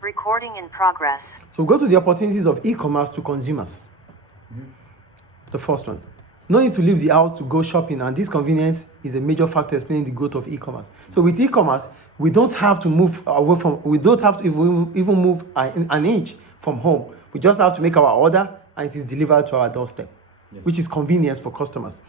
Recording in progress. So go to the opportunities of e-commerce to consumers. The first one. No need to leave the house to go shopping, and this convenience is a major factor explaining the growth of e-commerce. So with e-commerce, we don't have to move away from, we don't have to even move an inch from home. We just have to make our order and it is delivered to our doorstep, which is convenience for customers.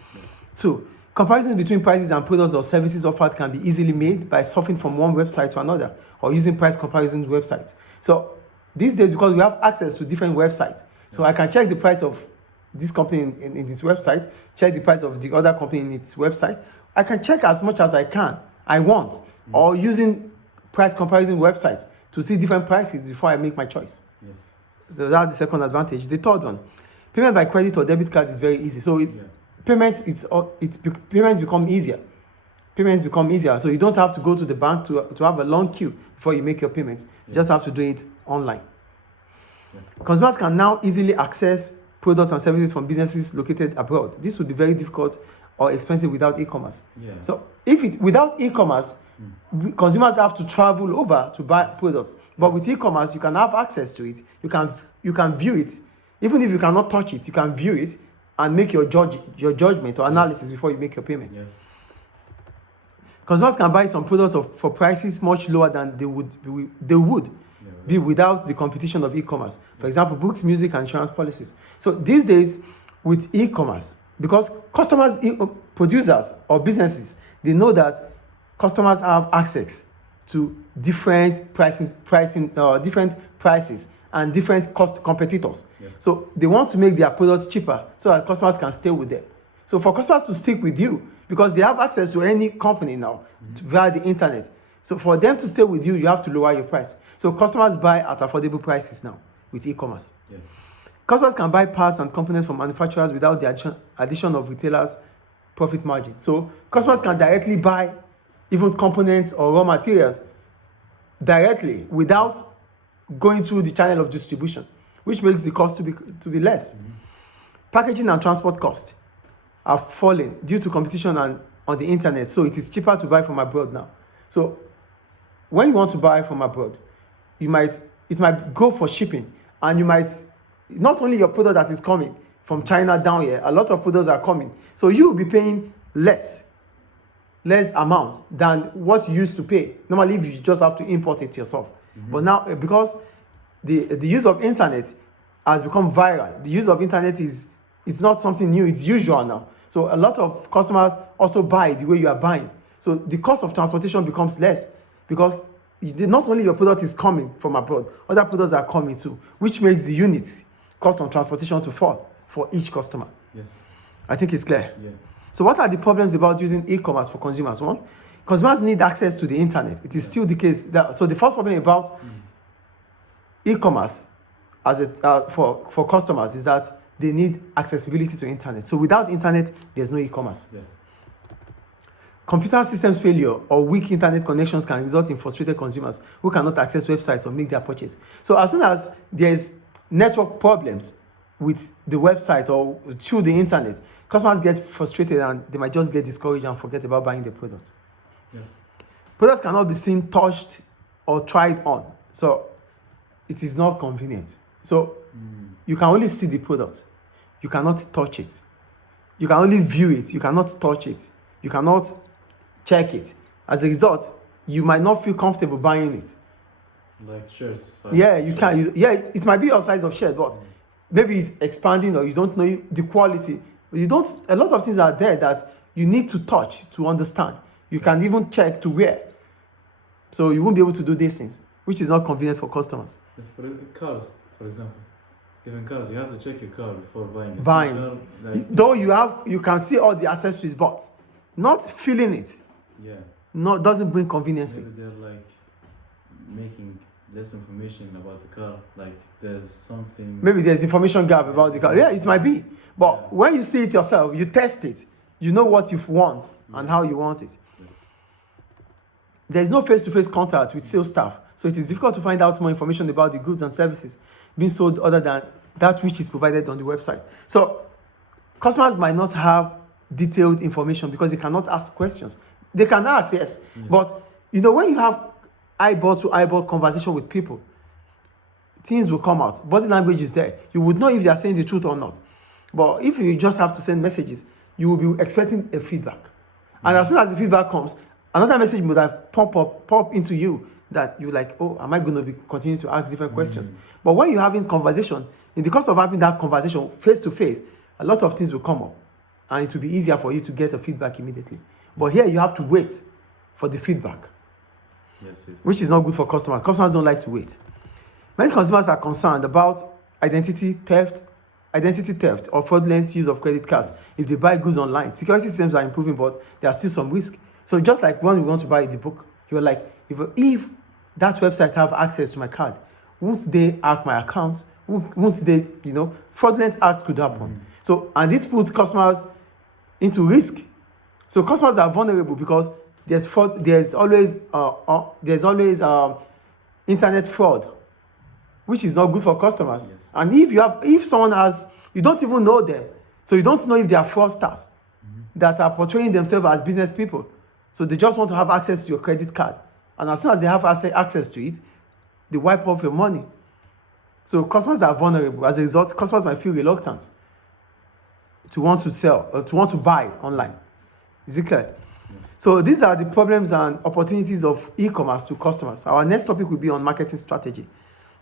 Two, comparison between prices and products or services offered can be easily made by surfing from one website to another or using price comparison websites. So these days, because we have access to different websites, so I can check the price of this company in this website, check the price of the other company in its website. I can check as much as I want, or using price comparison websites to see different prices before I make my choice. Yes. So that's the second advantage. The third one, payment by credit or debit card is very easy. So payments become easier. Payments become easier. So you don't have to go to the bank to have a long queue before you make your payments. You just have to do it online. Yes. Consumers can now easily access products and services from businesses located abroad. This would be very difficult or expensive without e-commerce. Yeah. So without e-commerce, consumers have to travel over to buy products. But with e-commerce, you can have access to it. You can view it. Even if you cannot touch it, you can view it and make your judgment or analysis before you make your payment. Yes. Consumers can buy some products for prices much lower than they would be without the competition of e-commerce. For example, books, music, and insurance policies. So these days, with e-commerce, because customers, producers or businesses, they know that customers have access to different different prices and different cost competitors. Yes. So they want to make their products cheaper so that customers can stay with them. So for customers to stick with you, because they have access to any company now via the internet. So for them to stay with you, you have to lower your price. So customers buy at affordable prices now with e-commerce. Yeah. Customers can buy parts and components from manufacturers without the addition of retailers' profit margin. So customers can directly buy even components or raw materials directly without going through the channel of distribution, which makes the cost to be less. Packaging and transport costs are falling due to competition on the internet, so it is cheaper to buy from abroad now. So when you want to buy from abroad, it might go for shipping, and you might, not only your product that is coming from China down here, a lot of products are coming. So you will be paying less amount than what you used to pay. Normally, if you just have to import it yourself. But now, because the use of internet has become viral, the use of internet it's not something new, it's usual now. So a lot of customers also buy the way you are buying. So the cost of transportation becomes less because not only your product is coming from abroad, other products are coming too, which makes the unit cost on transportation to fall for each customer. Yes. I think it's clear. Yeah. So what are the problems about using e-commerce for consumers? One, consumers need access to the internet. It is still the case. So the first problem about e-commerce for customers is that they need accessibility to internet. So without internet, there's no e-commerce. Yeah. Computer systems failure or weak internet connections can result in frustrated consumers who cannot access websites or make their purchase. So as soon as there's network problems with the website or through the internet, customers get frustrated and they might just get discouraged and forget about buying the product. Yes. Products cannot be seen, touched, or tried on. So it is not convenient. So you can only see the product. You cannot touch it. You can only view it. You cannot touch it. You cannot check it. As a result, you might not feel comfortable buying it. Like shirts. Yeah, you can. Yeah, it might be your size of shirt, but maybe it's expanding or you don't know the quality. A lot of things are there that you need to touch to understand. You can even check to wear. So you won't be able to do these things, which is not convenient for customers. Yes, for cars, for example. Even cars, you have to check your car before buying it. Buying. Though you can see all the accessories, but not feeling it. Yeah. No, it doesn't bring convenience. Maybe they're like making less information about the car. Like there's something. Maybe there's information gap about the car. Yeah, it might be. But when you see it yourself, you test it. You know what you want and how you want it. Yes. There is no face-to-face contact with sales staff, so it is difficult to find out more information about the goods and services being sold other than that which is provided on the website. So customers might not have detailed information because they cannot ask questions. They can ask, yes. But when you have eyeball to eyeball conversation with people, things will come out. Body language is there. You would know if they are saying the truth or not. But if you just have to send messages, you will be expecting a feedback. And as soon as the feedback comes, another message would have pop into you that you're like, oh, am I going to be continuing to ask different questions? But when you're having conversation, in the course of having that conversation face to face, a lot of things will come up, and it will be easier for you to get a feedback immediately. But here you have to wait for the feedback, which is not good for customers. Customers don't like to wait. Many consumers are concerned about identity theft or fraudulent use of credit cards if they buy goods online. Security systems are improving, but there are still some risk. So just like when we want to buy the book, you're like, if that website have access to my card, won't they hack my account? Won't they, fraudulent acts could happen. So, and this puts customers into risk. So customers are vulnerable because there's always internet fraud, which is not good for customers. Yes. And if someone has, you don't even know them, so you don't know if they are fraudsters that are portraying themselves as business people. So they just want to have access to your credit card. And as soon as they have access to it, they wipe off your money. So customers are vulnerable. As a result, customers might feel reluctant to want to sell or to want to buy online. Is it clear? So these are the problems and opportunities of e-commerce to customers. Our next topic will be on marketing strategy.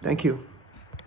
Thank you.